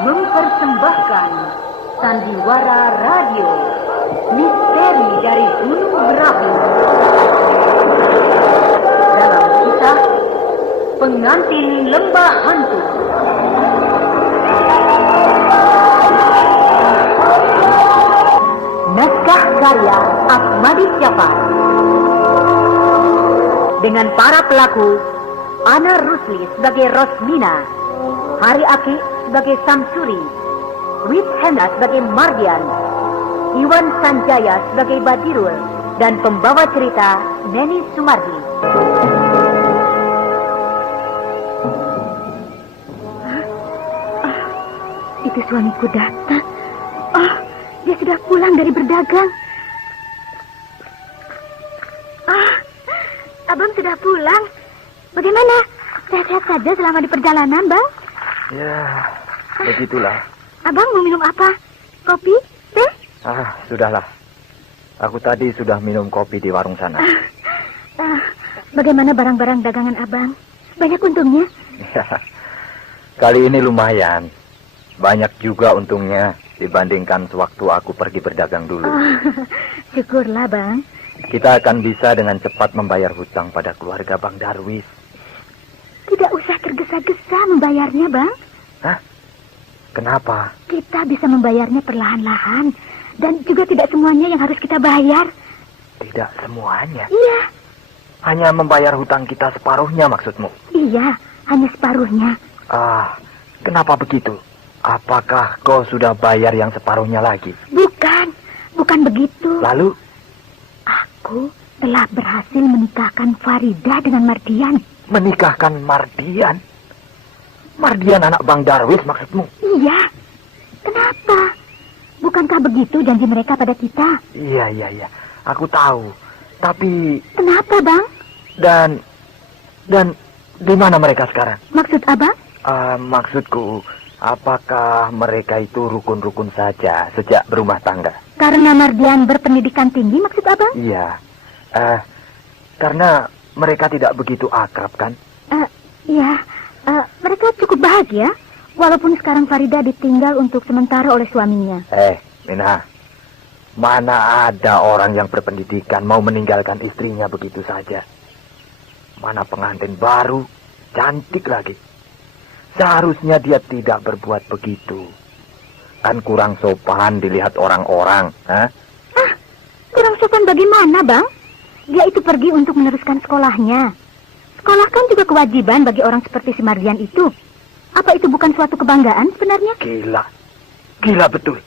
Mempersembahkan Sandiwara Radio, misteri dari Gunung Merapi. Dalam kisah Pengantin Lembah Hantu. Naskah karya Ahmadi Syafar. Dengan para pelaku: Ana Rusli sebagai Rosmina, Hari Aki sebagai Samsuri, Wit Hendra sebagai Mardian, Iwan Sanjaya sebagai Badirul, dan pembawa cerita Neni Sumardi. Itu suamiku datang. Dia sudah pulang dari berdagang. Abang sudah pulang. Bagaimana? Sehat-sehat saja selama di perjalanan, Bang? Ya, begitulah. Abang mau minum apa? Kopi? Teh? Sudahlah. Aku tadi sudah minum kopi di warung sana. Bagaimana barang-barang dagangan Abang? Banyak untungnya? Ya, kali ini lumayan. Banyak juga untungnya dibandingkan sewaktu aku pergi berdagang dulu. Syukurlah, Bang. Kita akan bisa dengan cepat membayar hutang pada keluarga Bang Darwis. Tidak usah tergesa-gesa membayarnya, Bang. Hah? Kenapa? Kita bisa membayarnya perlahan-lahan. Dan juga tidak semuanya yang harus kita bayar. Tidak semuanya? Iya. Hanya membayar hutang kita separuhnya maksudmu? Iya, hanya separuhnya. Kenapa begitu? Apakah kau sudah bayar yang separuhnya lagi? Bukan begitu. Lalu? Aku telah berhasil menikahkan Farida dengan Mardian. Menikahkan Mardian? Mardian anak Bang Darwis maksudmu? Iya. Kenapa? Bukankah begitu janji mereka pada kita? Iya. Aku tahu. Tapi... Kenapa, Bang? Dan di mana mereka sekarang? Maksud Abang? Maksudku, apakah mereka itu rukun-rukun saja sejak berumah tangga? Karena Mardian berpendidikan tinggi, maksud Abang? Iya. Karena mereka tidak begitu akrab, kan? Iya. Mereka cukup bahagia, walaupun sekarang Farida ditinggal untuk sementara oleh suaminya. Mina, mana ada orang yang berpendidikan mau meninggalkan istrinya begitu saja? Mana pengantin baru, cantik lagi. Seharusnya dia tidak berbuat begitu. Kan kurang sopan dilihat orang-orang, Kurang sopan bagaimana, Bang? Dia itu pergi untuk meneruskan sekolahnya. Sekolah kan juga kewajiban bagi orang seperti si Mardian itu. Apa itu bukan suatu kebanggaan sebenarnya? Gila betul.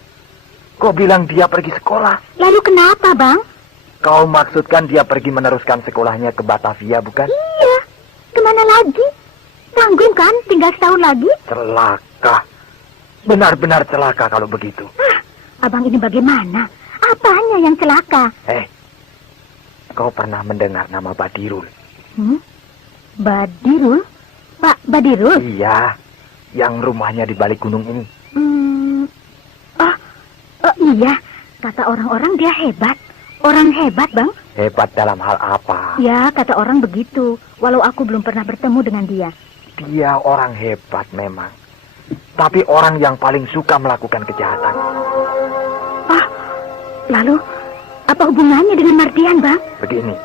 Kau bilang dia pergi sekolah. Lalu kenapa, Bang? Kau maksudkan dia pergi meneruskan sekolahnya ke Batavia, bukan? Iya. Kemana lagi? Tanggung kan, tinggal setahun lagi. Celaka. Benar-benar celaka kalau begitu. Abang ini bagaimana? Apanya yang celaka? Kau pernah mendengar nama Badirul? Badirul? Pak Badirul? Iya, yang rumahnya di balik gunung ini. Iya, kata orang-orang dia hebat. Orang hebat, Bang. Hebat dalam hal apa? Ya, kata orang begitu. Walau aku belum pernah bertemu dengan dia. Dia orang hebat memang. Tapi orang yang paling suka melakukan kejahatan. Lalu, apa hubungannya dengan Mardian, Bang? Begini,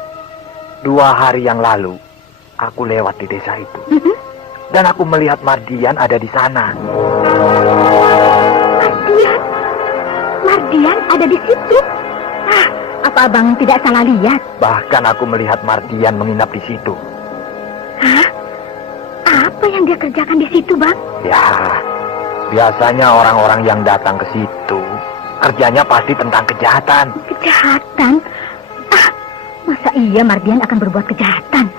2 hari yang lalu, aku lewat di desa itu. Dan aku melihat Mardian ada di sana. Mardian ada di situ? Apa Abang tidak salah lihat? Bahkan aku melihat Mardian menginap di situ. Apa yang dia kerjakan di situ, Bang? Ya, biasanya orang-orang yang datang ke situ Kerjanya pasti tentang kejahatan. Kejahatan? Ah, masa iya Mardian akan berbuat kejahatan?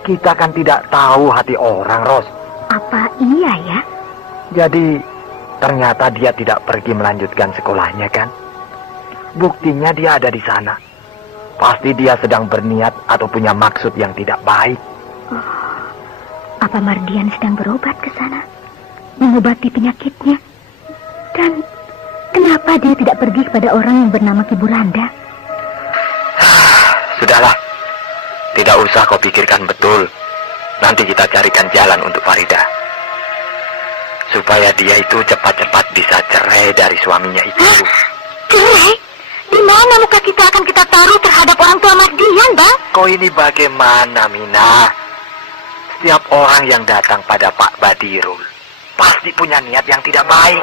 Kita kan tidak tahu hati orang, Ros. Apa iya ya? Jadi, ternyata dia tidak pergi melanjutkan sekolahnya, kan? Buktinya dia ada di sana. Pasti dia sedang berniat atau punya maksud yang tidak baik. Apa Mardian sedang berobat ke sana? Mengobati penyakitnya? Dan kenapa dia tidak pergi kepada orang yang bernama Ki Buranda? Sudahlah. Tidak usah kau pikirkan betul. Nanti kita carikan jalan untuk Farida. Supaya dia itu cepat-cepat bisa cerai dari suaminya itu. Cerai? Di mana muka kita akan kita taruh terhadap orang tua Mardian, Bang? Kau ini bagaimana, Mina? Setiap orang yang datang pada Pak Badirul pasti punya niat yang tidak baik.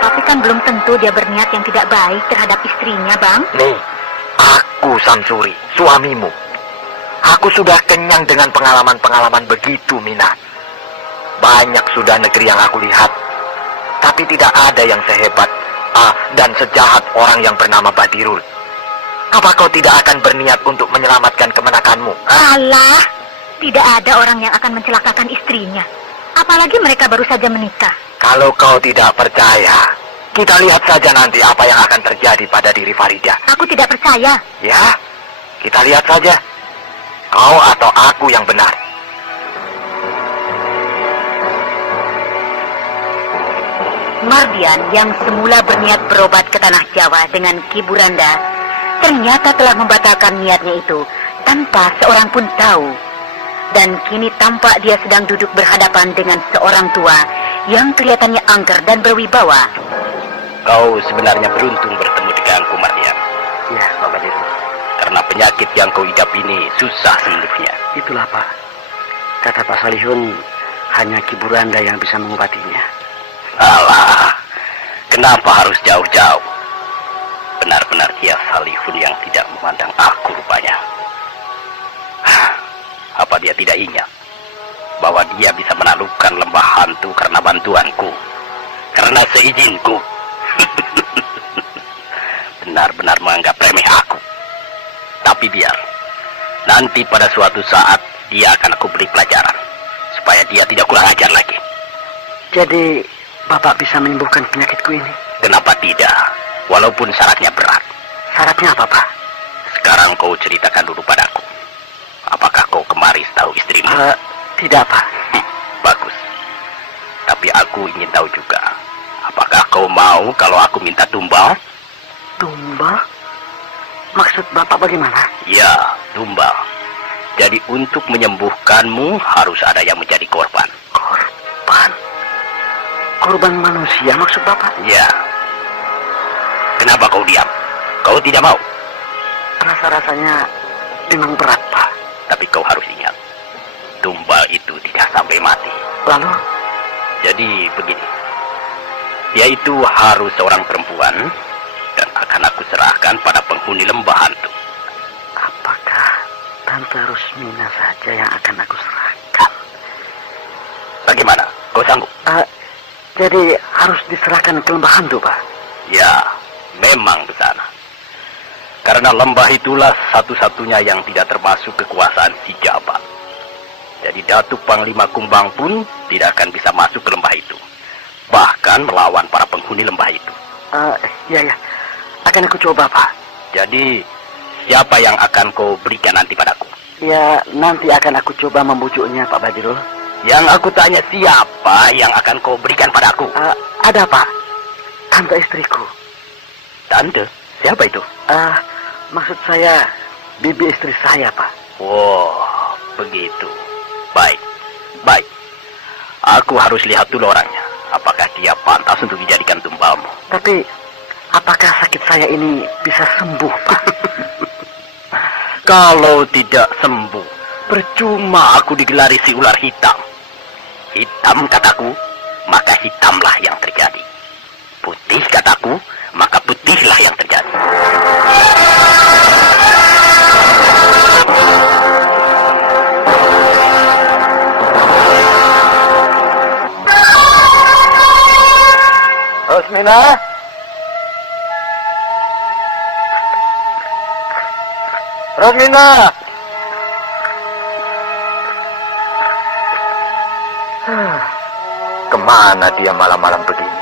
Tapi kan belum tentu dia berniat yang tidak baik terhadap istrinya, Bang. Nih, aku Samsuri, suamimu. Aku sudah kenyang dengan pengalaman-pengalaman begitu, Mina. Banyak sudah negeri yang aku lihat. Tapi tidak ada yang sehebat dan sejahat orang yang bernama Badirul. Apa kau tidak akan berniat untuk menyelamatkan kemenakanmu? Alah, tidak ada orang yang akan mencelakakan istrinya. Apalagi mereka baru saja menikah. Kalau kau tidak percaya, kita lihat saja nanti apa yang akan terjadi pada diri Farida. Aku tidak percaya. Ya, kita lihat saja. Kau atau aku yang benar. Mardian yang semula berniat berobat ke tanah Jawa dengan Ki Buranda ternyata telah membatalkan niatnya itu tanpa seorang pun tahu. Dan kini tampak dia sedang duduk berhadapan dengan seorang tua yang kelihatannya angker dan berwibawa. Kau sebenarnya beruntung bertemu denganku, Mardian. Ya, Pak Badirul. Karena penyakit yang kau idap ini susah sembuhnya. Itulah, Pak. Kata Pak Salihun, hanya Ki Buranda yang bisa mengobatinya. Alah, kenapa harus jauh-jauh? Benar-benar dia Salihun yang tidak memandang aku rupanya. Apa dia tidak ingat bahwa dia bisa menaklukkan lembah hantu karena bantuanku, karena seizinku? Benar-benar menganggap remeh aku. Tapi biar, nanti pada suatu saat dia akan aku beri pelajaran supaya dia tidak kurang ajar lagi. Jadi, Bapak bisa menyembuhkan penyakitku ini? Kenapa tidak? Walaupun syaratnya berat. Syaratnya apa, Pak? Sekarang kau ceritakan dulu padaku. Apakah kau kemari setahu istrimu? Tidak, Pak. Bagus. Tapi aku ingin tahu juga. Apakah kau mau kalau aku minta tumbal? Tumbal? Maksud Bapak bagaimana? Ya, tumbal. Jadi untuk menyembuhkanmu harus ada yang menjadi korban. Korban? Korban manusia maksud Bapak? Ya. Kenapa kau diam? Kau tidak mau? Rasa-rasanya memang berat, Pak. Tapi kau harus ingat, tumbal itu tidak sampai mati. Lalu? Jadi begini, dia itu harus seorang perempuan dan akan aku serahkan pada penghuni lembah hantu. Apakah Tante Rusmina saja yang akan aku serahkan? Bagaimana? Kau sanggup? Jadi harus diserahkan ke lembah hantu, Pak? Ya, memang ke sana. Karena lembah itulah satu-satunya yang tidak termasuk kekuasaan si Jabat. Jadi Datuk Panglima Kumbang pun tidak akan bisa masuk ke lembah itu. Bahkan melawan para penghuni lembah itu. Ya. Akan aku coba, Pak. Jadi, siapa yang akan kau berikan nanti padaku? Ya, nanti akan aku coba membujuknya, Pak Badirul. Yang aku tanya siapa yang akan kau berikan padaku? Ada, Pak. Tante istriku. Tante? Siapa itu? Maksud saya, bibi istri saya, Pak. Oh, begitu. Baik. Aku harus lihat dulu orangnya. Apakah dia pantas untuk dijadikan tumbalmu? Tapi, apakah sakit saya ini bisa sembuh, Pak? Kalau tidak sembuh, percuma aku digelari si ular hitam. Hitam kataku, maka hitamlah yang terjadi. Putih kataku, maka putihlah yang terjadi. Rosmina? Rosmina! Kemana dia malam-malam begini?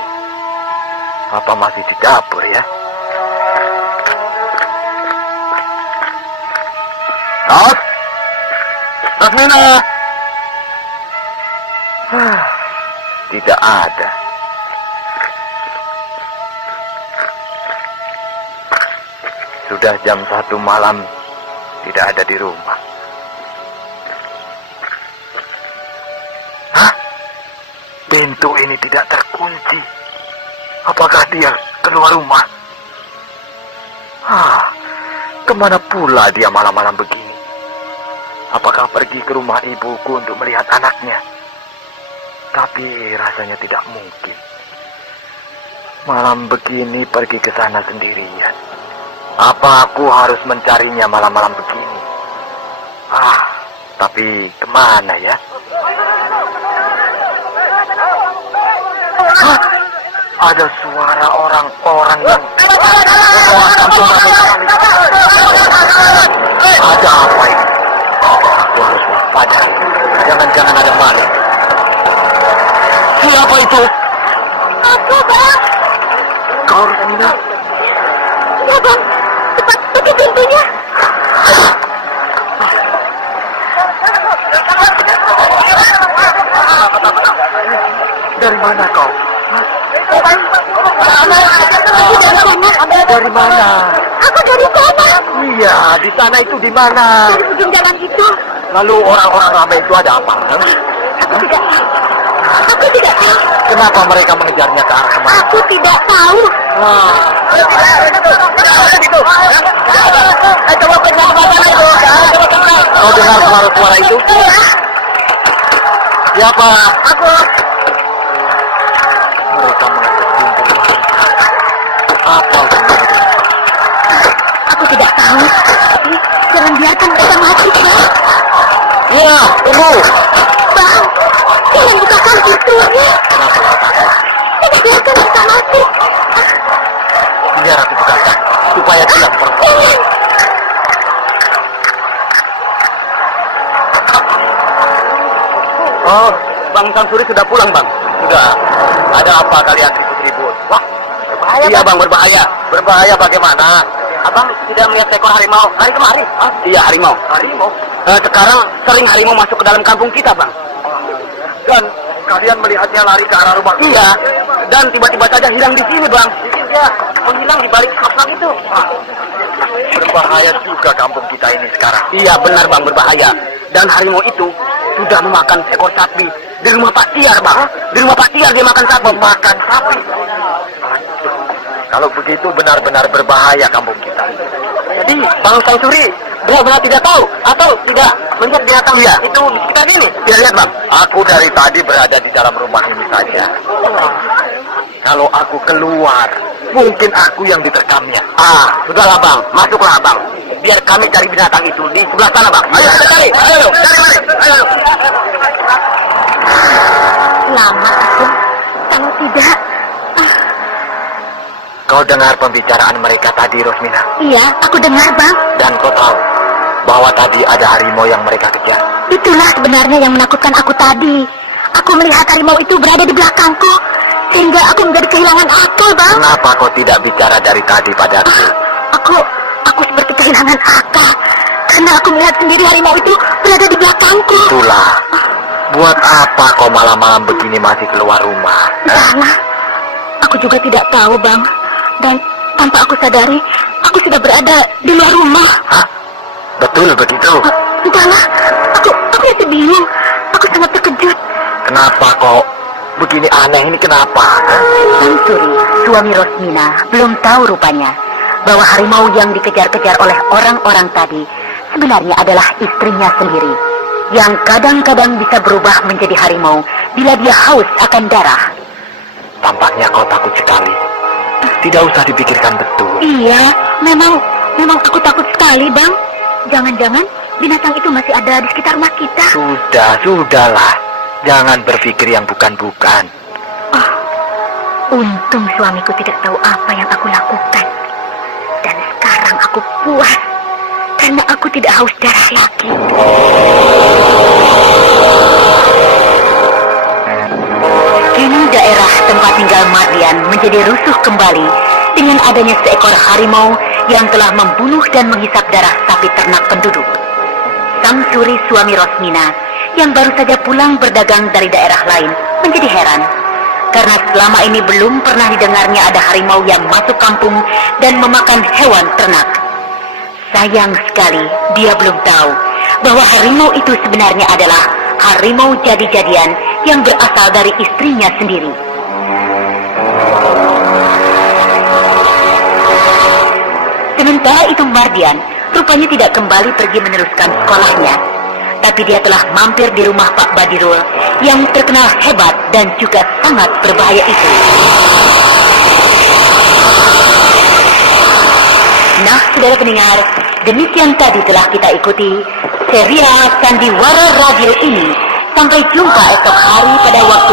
Apa masih di dapur ya? Rosmina! Tidak ada. Sudah jam 1 malam, tidak ada di rumah. Hah? Pintu ini tidak terkunci. Apakah dia keluar rumah? Kemana pula dia malam-malam begini? Apakah pergi ke rumah ibuku untuk melihat anaknya? Tapi rasanya tidak mungkin. Malam begini pergi ke sana sendirian. Apa aku harus mencarinya malam-malam begini? Tapi kemana ya? Ada suara orang-orang yang... Ada apa ini? Aku harus waspada. Jangan-jangan ada maling. Siapa itu? Aku, Bang. Kau, Rosmina? Ya, Bang. Cepat tutup pintunya. Dari mana kau? Dari mana? Aku dari sana. Iya, di sana itu di mana? Dari ujung jalan itu. Lalu orang-orang ramai itu ada apa? Aku tidak tahu. Aku tidak tahu. Kenapa mereka mengejarnya ke arah kemana? Aku tidak tahu. Kau dengar suara-suara itu? Siapa? Aku. Mereka mengajak kumpul wanita. Apa sebenarnya? Aku tidak tahu. Tapi jangan biarkan mereka mati, Bang. Iya, tunggu. Bang, jangan bukakan pintunya. Kenapa kau takut? Tidak biarkan mereka mati. Biar aku bukakan, supaya dia pergi. Oh, Bang Samsuri sudah pulang, Bang. Sudah. Ada apa kalian ribut-ribut? Wah, berbahaya. Iya, Bang, berbahaya. Berbahaya bagaimana? Abang tidak melihat seekor harimau hari kemarin? Iya, harimau. Harimau? Sekarang sering harimau masuk ke dalam kampung kita, Bang. Dan kalian melihatnya lari ke arah rumah? Iya. Dan tiba-tiba saja hilang di sini, Bang. Iya, menghilang di balik kotak itu. Berbahaya juga kampung kita ini sekarang. Iya, benar, Bang, berbahaya. Dan harimau itu sudah memakan seekor sapi di rumah Pak Tiar, Bang. Di rumah Pak Tiar dia makan sapi. Makan sapi? Kalau begitu benar-benar berbahaya kampung kita. Jadi Bang Samsuri benar-benar tidak tahu atau tidak melihat binatang itu di sekitar sini? Tidak lihat, Bang. Aku dari tadi berada di dalam rumah ini saja. Kalau aku keluar, mungkin aku yang diterkamnya. Sudahlah, Bang. Masuklah, Bang. Biar kami cari binatang itu di sebelah sana, Bang. Ayo, kita cari. Ayo, cari. Ayo. Selamat aku. Kalau tidak. Kau dengar pembicaraan mereka tadi, Rosmina? Iya, aku dengar, Bang. Dan kau tahu bahwa tadi ada harimau yang mereka kejar. Itulah sebenarnya yang menakutkan aku tadi. Aku melihat harimau itu berada di belakangku, sehingga aku menjadi kehilangan akal, Bang. Kenapa kau tidak bicara dari tadi padaku? Aku seperti kehilangan akal, karena aku melihat sendiri harimau itu berada di belakangku. Itulah. Buat apa kau malam-malam begini masih keluar rumah? Entahlah. Aku juga tidak tahu, Bang. Dan tanpa aku sadari, aku sudah berada di luar rumah. Hah? Betul begitu? Entahlah. Aku masih bingung. Aku sangat terkejut. Kenapa kok begini aneh ini, kenapa? Samsuri, suami Rosmina, belum tahu rupanya bahwa harimau yang dikejar-kejar oleh orang-orang tadi sebenarnya adalah istrinya sendiri, yang kadang-kadang bisa berubah menjadi harimau bila dia haus akan darah. Tampaknya kau takut sekali. Tidak usah dipikirkan betul. Iya, memang aku takut sekali, Bang. Jangan-jangan binatang itu masih ada di sekitar rumah kita. Sudahlah. Jangan berpikir yang bukan-bukan. Untung suamiku tidak tahu apa yang aku lakukan. Dan sekarang aku puas karena aku tidak haus darah lagi. Kini daerah tempat tinggal Mardian menjadi rusuh kembali dengan adanya seekor harimau yang telah membunuh dan menghisap darah sapi ternak penduduk. Samsuri, suami Rosmina, yang baru saja pulang berdagang dari daerah lain, menjadi heran. Karena selama ini belum pernah didengarnya ada harimau yang masuk kampung dan memakan hewan ternak. Sayang sekali, dia belum tahu bahwa harimau itu sebenarnya adalah harimau jadi-jadian yang berasal dari istrinya sendiri. Sementara itu Mardian rupanya tidak kembali pergi meneruskan sekolahnya. Tapi dia telah mampir di rumah Pak Badirul yang terkenal hebat dan juga sangat berbahaya itu. Nah, saudara pendengar, demikian tadi telah kita ikuti serial Sandiwara Radio ini. Sampai jumpa esok hari pada waktu